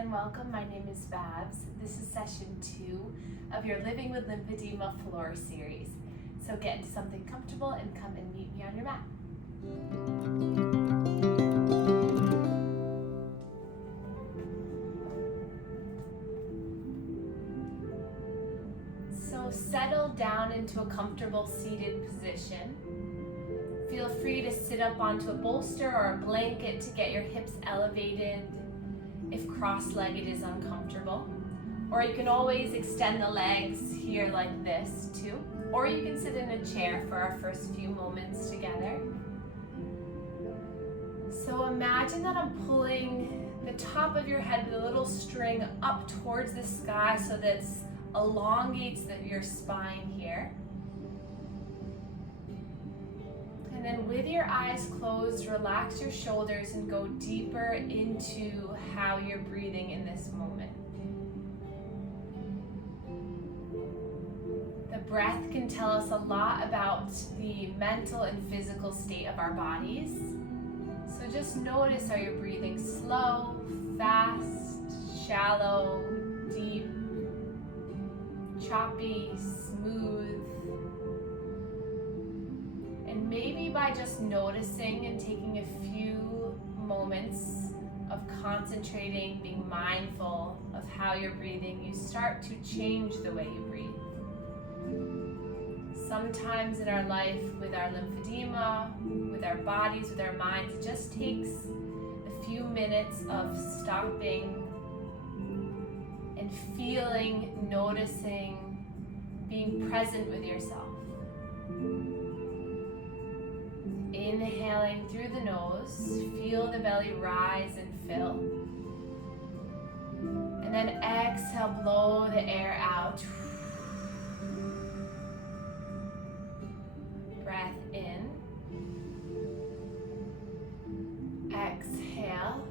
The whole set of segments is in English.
and welcome. My name is Babz. This is session 2 of your Living with Lymphedema floor series. So get into something comfortable and come and meet me on your mat. So settle down into a comfortable seated position. Feel free to sit up onto a bolster or a blanket to get your hips elevated if cross-legged is uncomfortable. Or you can always extend the legs here like this too. Or you can sit in a chair for our first few moments together. So imagine that I'm pulling the top of your head with a little string up towards the sky so that it elongates your spine here. And then with your eyes closed, relax your shoulders and go deeper into how you're breathing in this moment. The breath can tell us a lot about the mental and physical state of our bodies. So just notice how you're breathing: slow, fast, shallow, deep, choppy, smooth. And maybe by just noticing and taking a few moments of concentrating, being mindful of how you're breathing, you start to change the way you breathe. Sometimes in our life, with our lymphedema, with our bodies, with our minds, it just takes a few minutes of stopping and feeling, noticing, being present with yourself. Inhaling through the nose, feel the belly rise and fill. And then exhale, blow the air out. Breath in. Exhale.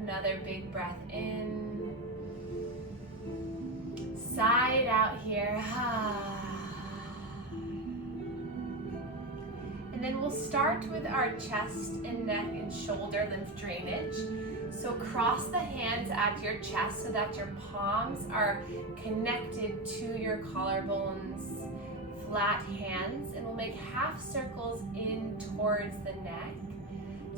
Another big breath in. Sigh it out here. And then we'll start with our chest and neck and shoulder lymph drainage. So cross the hands at your chest so that your palms are connected to your collarbones, flat hands, and we'll make half circles in towards the neck.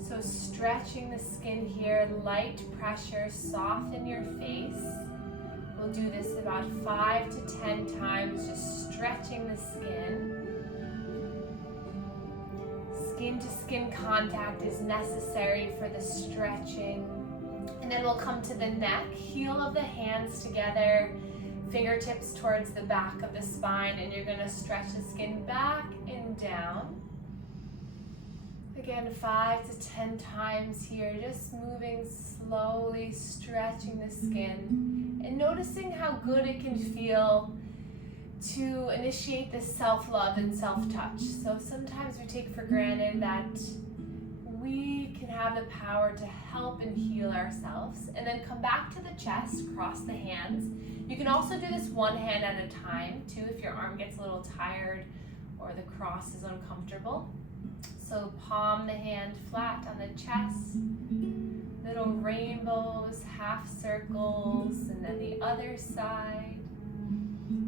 So stretching the skin here, light pressure, soften your face. We'll do this about 5 to 10 times, just stretching the skin. Skin to skin contact is necessary for the stretching. And then we'll come to the neck, heel of the hands together, fingertips towards the back of the spine, and you're going to stretch the skin back and down. Again, 5 to 10 times here, just moving slowly, stretching the skin, and noticing how good it can feel to initiate this self-love and self-touch. So sometimes we take for granted that we can have the power to help and heal ourselves. And then come back to the chest, cross the hands. You can also do this one hand at a time too if your arm gets a little tired or the cross is uncomfortable. So palm the hand flat on the chest, little rainbows, half circles, and then the other side.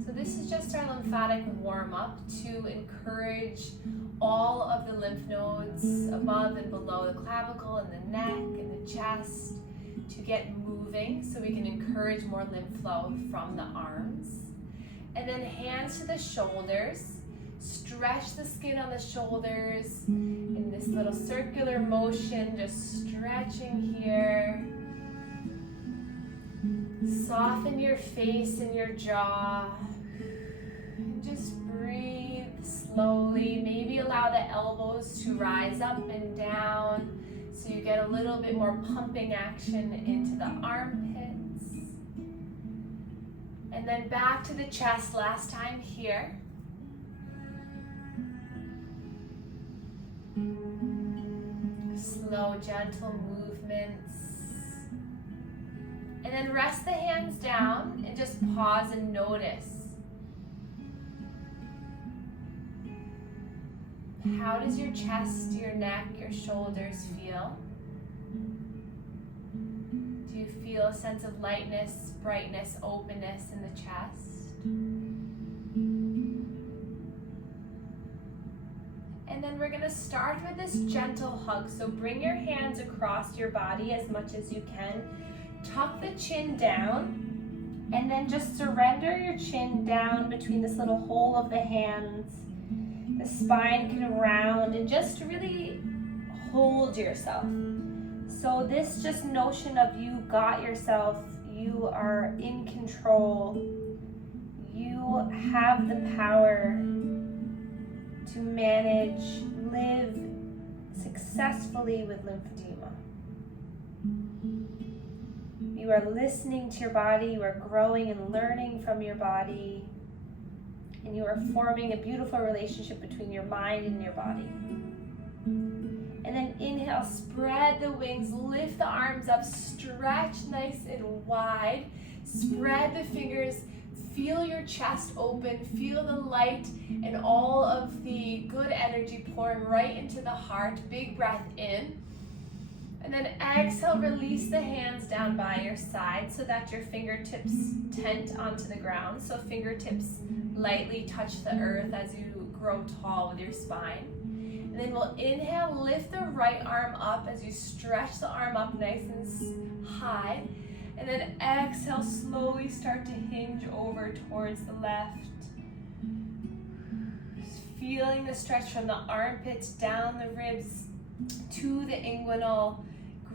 So this is just our lymphatic warm-up to encourage all of the lymph nodes above and below the clavicle and the neck and the chest to get moving so we can encourage more lymph flow from the arms. And then hands to the shoulders. Stretch the skin on the shoulders in this little circular motion, just stretching here. Soften your face and your jaw. And just breathe slowly. Maybe allow the elbows to rise up and down so you get a little bit more pumping action into the armpits. And then back to the chest last time here. Slow, gentle movements. And then rest the hands down and just pause and notice. How does your chest, your neck, your shoulders feel? feel a sense of lightness, brightness, openness in the chest. And then we're going to start with this gentle hug. So bring your hands across your body as much as you can. Tuck the chin down. And then just surrender your chin down between this little hole of the hands. The spine can round, and just really hold yourself. So this just notion of you got yourself, you are in control, you have the power to manage, live successfully with lymphedema. You are listening to your body, you are growing and learning from your body, and you are forming a beautiful relationship between your mind and your body. And then inhale, spread the wings, lift the arms up, stretch nice and wide, spread the fingers, feel your chest open, feel the light and all of the good energy pouring right into the heart. Big breath in. And then exhale, release the hands down by your side so that your fingertips tent onto the ground. So fingertips lightly touch the earth as you grow tall with your spine. And then we'll inhale, lift the right arm up as you stretch the arm up nice and high. And then exhale, slowly start to hinge over towards the left. Just feeling the stretch from the armpits down the ribs to the inguinal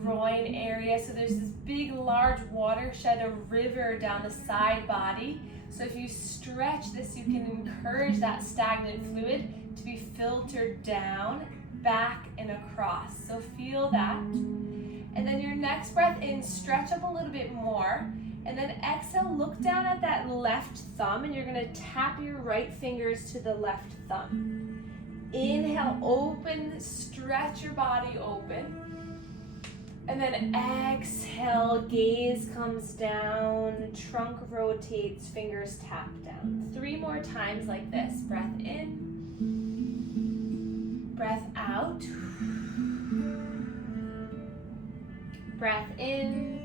groin area. So there's this big, large watershed, a river down the side body. So if you stretch this, you can encourage that stagnant fluid to be filtered down, back, and across. So feel that. And then your next breath in, stretch up a little bit more. And then exhale, look down at that left thumb, and you're going to tap your right fingers to the left thumb. Inhale, open, stretch your body open. And then exhale, gaze comes down, trunk rotates, fingers tap down. 3 more times like this. Breath in, breath out, breath in,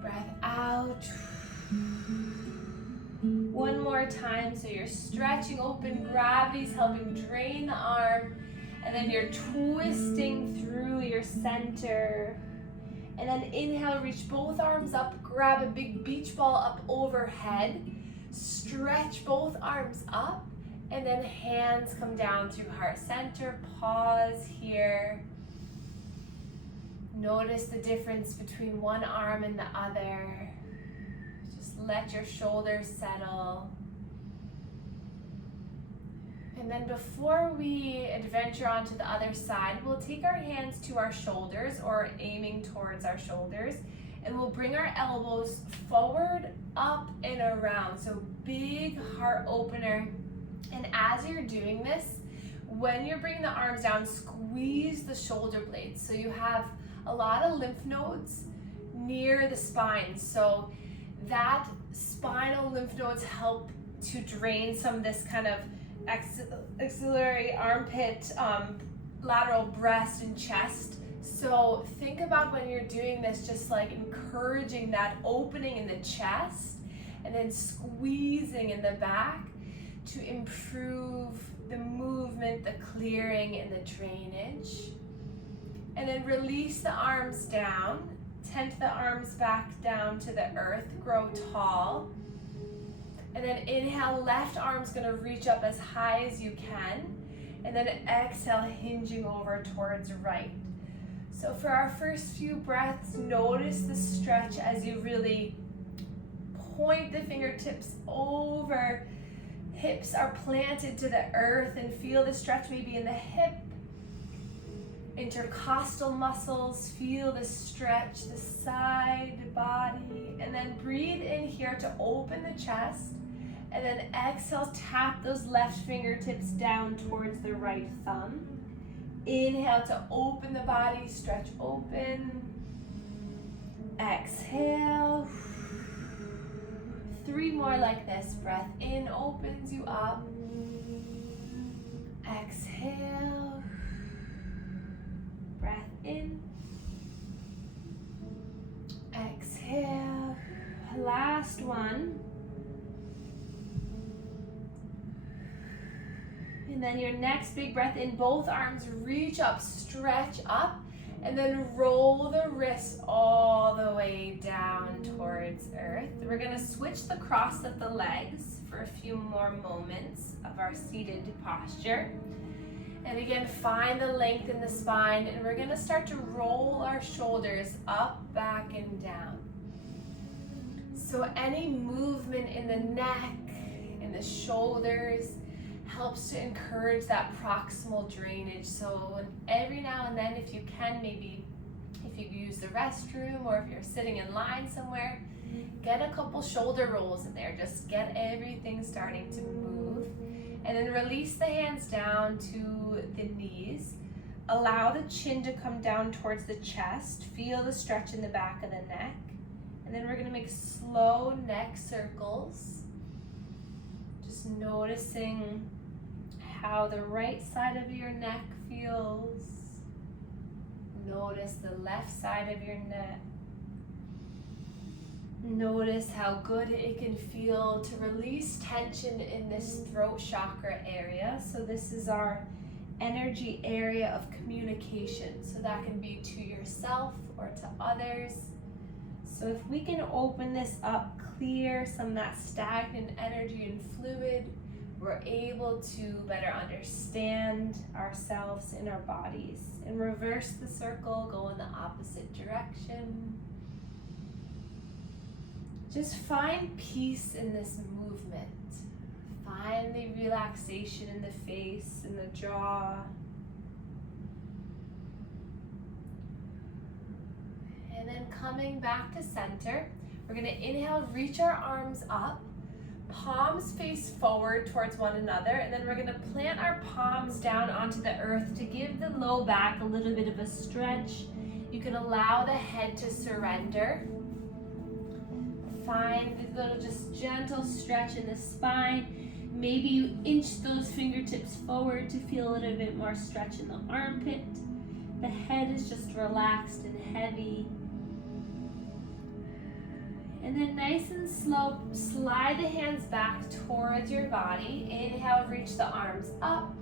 breath out. 1 more time, so you're stretching open, gravity's helping drain the arm. And then you're twisting through your center. And then inhale, reach both arms up, grab a big beach ball up overhead. Stretch both arms up, and then hands come down through heart center. Pause here. Notice the difference between one arm and the other. Just let your shoulders settle. And then before we adventure onto the other side, we'll take our hands to our shoulders, or aiming towards our shoulders, and we'll bring our elbows forward, up, and around. So big heart opener. And as you're doing this, when you're bringing the arms down, squeeze the shoulder blades. So you have a lot of lymph nodes near the spine. So that spinal lymph nodes help to drain some of this kind of axillary, armpit, lateral breast and chest. So think about when you're doing this, just like encouraging that opening in the chest and then squeezing in the back to improve the movement, the clearing, and the drainage. And then release the arms down, tent the arms back down to the earth, grow tall. And then inhale, left arm's gonna reach up as high as you can. And then exhale, hinging over towards right. So for our first few breaths, notice the stretch as you really point the fingertips over. Hips are planted to the earth, and feel the stretch maybe in the hip. Intercostal muscles, feel the stretch, the side body. And then breathe in here to open the chest. And then exhale, tap those left fingertips down towards the right thumb. Inhale to open the body, stretch open. Exhale. 3 more like this. Breath in opens you up. Exhale. Breath in. last one. And then your next big breath in, both arms reach up, stretch up, and then roll the wrists all the way down towards earth. We're gonna switch the cross of the legs for a few more moments of our seated posture. And again, find the length in the spine, and we're gonna start to roll our shoulders up, back, and down. So any movement in the neck, in the shoulders, helps to encourage that proximal drainage. So every now and then, if you can, maybe if you use the restroom or if you're sitting in line somewhere, get a couple shoulder rolls in there. Just get everything starting to move. And then release the hands down to the knees. Allow the chin to come down towards the chest. Feel the stretch in the back of the neck. And then we're gonna make slow neck circles. Just noticing how the right side of your neck feels. Notice the left side of your neck. Notice how good it can feel to release tension in this throat chakra area. So this is our energy area of communication. So that can be to yourself or to others. So if we can open this up, clear some of that stagnant energy and fluid, we're able to better understand ourselves and our bodies. And reverse the circle, go in the opposite direction. Just find peace in this movement. Find the relaxation in the face, in the jaw. And then coming back to center, we're gonna inhale, reach our arms up, palms face forward towards one another, and then we're gonna plant our palms down onto the earth to give the low back a little bit of a stretch. You can allow the head to surrender. Find a little just gentle stretch in the spine. Maybe you inch those fingertips forward to feel a little bit more stretch in the armpit. The head is just relaxed and heavy. And then nice and slow, slide the hands back towards your body. Inhale, reach the arms up.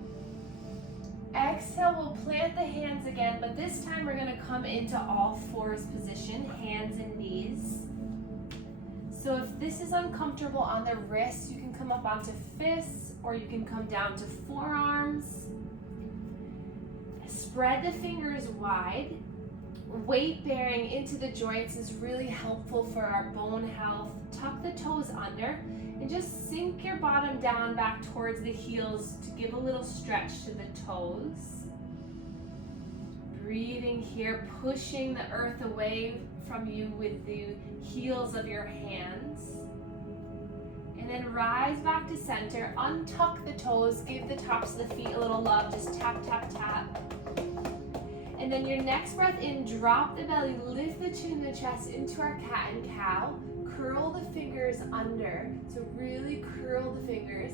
Exhale, we'll plant the hands again, but this time we're gonna come into all fours position, hands and knees. So if this is uncomfortable on the wrists, you can come up onto fists, or you can come down to forearms. Spread the fingers wide. Weight bearing into the joints is really helpful for our bone health. Tuck the toes under and just sink your bottom down back towards the heels to give a little stretch to the toes. Breathing here, pushing the earth away from you with the heels of your hands. And then rise back to center, untuck the toes, give the tops of the feet a little love, just tap, tap, tap. And then your next breath in, drop the belly, lift the chin and the chest into our cat and cow. Curl the fingers under, so really curl the fingers.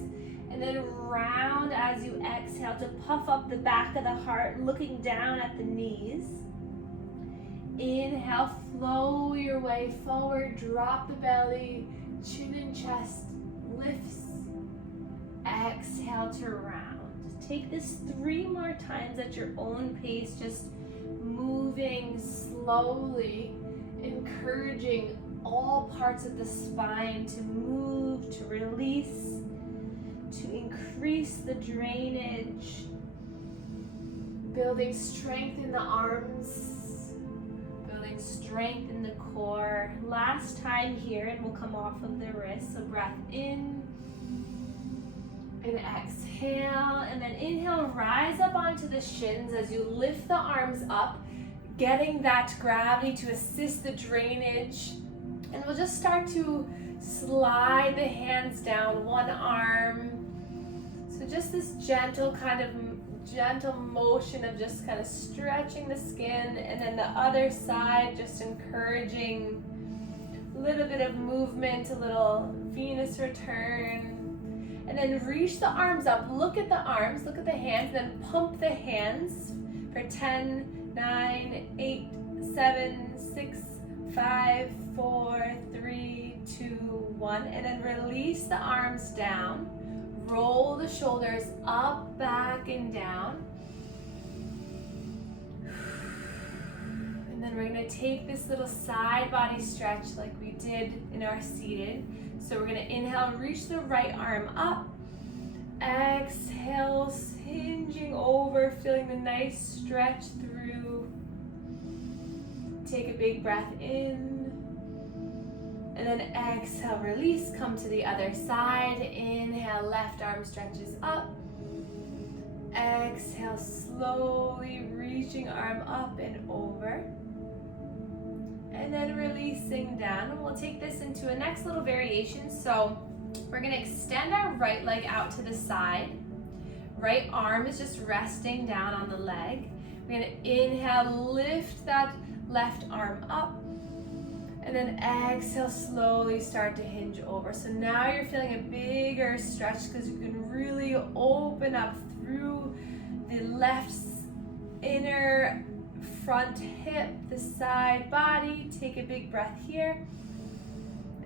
And then round as you exhale to puff up the back of the heart, looking down at the knees. Inhale, flow your way forward, drop the belly, chin and chest lifts. Exhale to round. Take this 3 more times at your own pace, just moving slowly, encouraging all parts of the spine to move, to release, to increase the drainage, building strength in the arms, building strength in the core. Last time here, and we'll come off of the wrist, so breath in, and exhale, and then inhale, rise up onto the shins as you lift the arms up, getting that gravity to assist the drainage. And we'll just start to slide the hands down, one arm. So just this gentle motion of just kind of stretching the skin, and then the other side, just encouraging a little bit of movement, a little Venus return. And then reach the arms up, look at the arms, look at the hands, then pump the hands for 10, 9, 8, 7, 6, 5, 4, 3, 2, 1, and then release the arms down. Roll the shoulders up, back, and down. And then we're gonna take this little side body stretch like we did in our seated. So we're gonna inhale, reach the right arm up. Exhale, hinging over, feeling the nice stretch through. Take a big breath in. And then exhale, release, come to the other side. Inhale, left arm stretches up. Exhale, slowly reaching arm up and over. And then releasing down. And we'll take this into a next little variation. So we're gonna extend our right leg out to the side. Right arm is just resting down on the leg. We're gonna inhale, lift that left arm up. And then exhale, slowly start to hinge over. So now you're feeling a bigger stretch because you can really open up through the left inner front hip, the side body. Take a big breath here.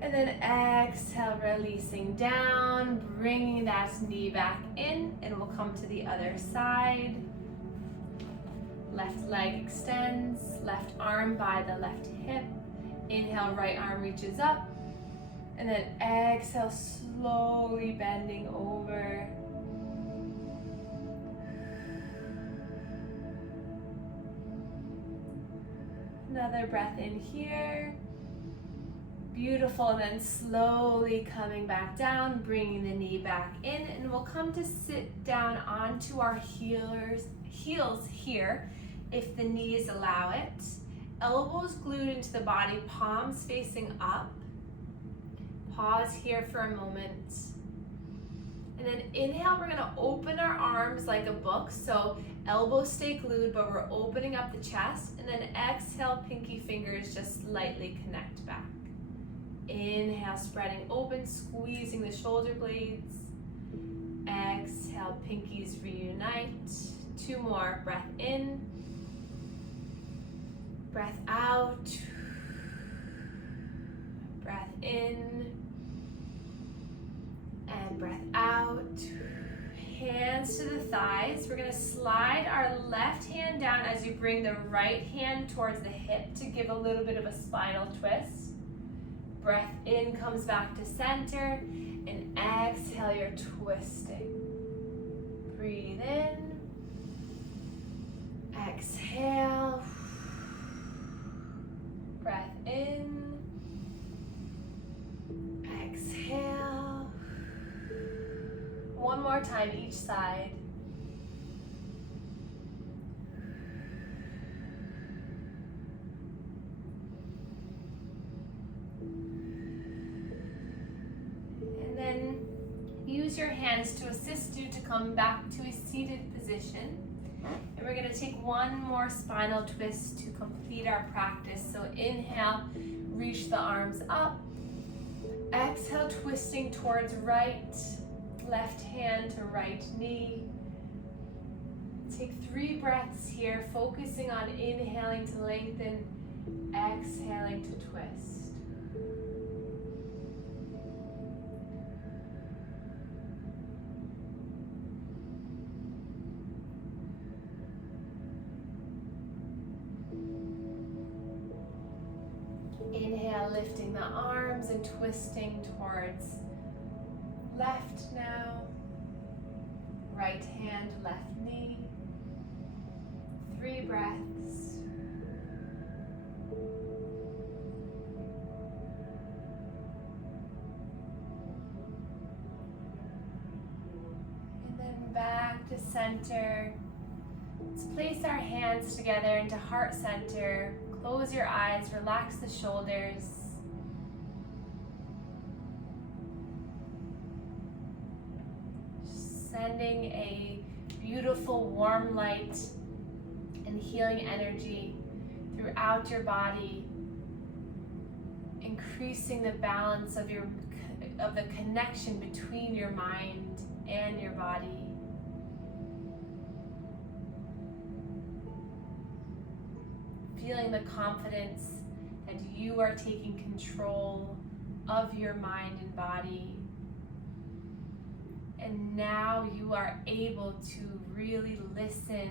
And then exhale, releasing down, bringing that knee back in, and we'll come to the other side. Left leg extends, left arm by the left hip. Inhale, right arm reaches up. And then exhale, slowly bending over. Another breath in here. Beautiful, and then slowly coming back down, bringing the knee back in, and we'll come to sit down onto our heels here, if the knees allow it. Elbows glued into the body, palms facing up. Pause here for a moment. And then inhale, we're gonna open our arms like a book, so elbows stay glued, but we're opening up the chest. And then exhale, pinky fingers just lightly connect back. Inhale, spreading open, squeezing the shoulder blades. Exhale, pinkies reunite. 2 more, breath in. Breath out. Breath in. And breath out. Hands to the thighs. We're gonna slide our left hand down as you bring the right hand towards the hip to give a little bit of a spinal twist. Breath in comes back to center, and exhale, you're twisting. Breathe in. Exhale. Breath in. Exhale. One more time each side. And then use your hands to assist you to come back to a seated position. And we're going to take one more spinal twist to complete our practice. So inhale, reach the arms up. Exhale, twisting towards right, left hand to right knee. Take 3 breaths here, focusing on inhaling to lengthen, exhaling to twist. Inhale, lifting the arms and twisting towards left now. Right hand, left knee. 3 breaths. And then back to center. Let's place our hands together into heart center. Close your eyes, relax the shoulders. Sending a beautiful warm light and healing energy throughout your body, increasing the balance of the connection between your mind and your body. Feeling the confidence that you are taking control of your mind and body. And now you are able to really listen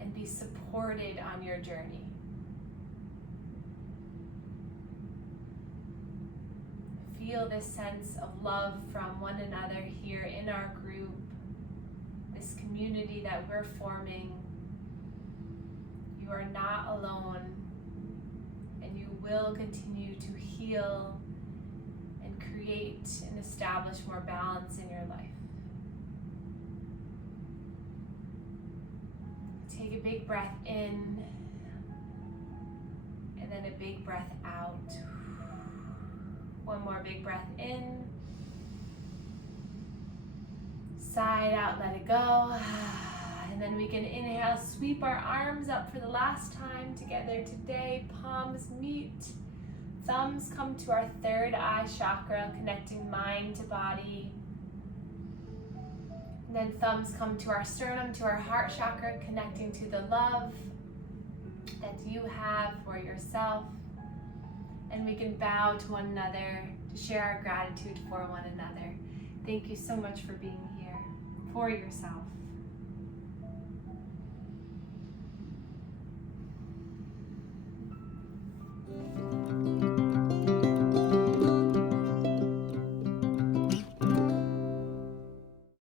and be supported on your journey. Feel this sense of love from one another here in our group, this community that we're forming. You are not alone, and you will continue to heal and create and establish more balance in your life. Take a big breath in, and then a big breath out. One more big breath in. Side out, let it go. And then we can inhale, sweep our arms up for the last time together today. Palms meet. Thumbs come to our third eye chakra, connecting mind to body. And then thumbs come to our sternum, to our heart chakra, connecting to the love that you have for yourself. And we can bow to one another to share our gratitude for one another. Thank you so much for being here for yourself.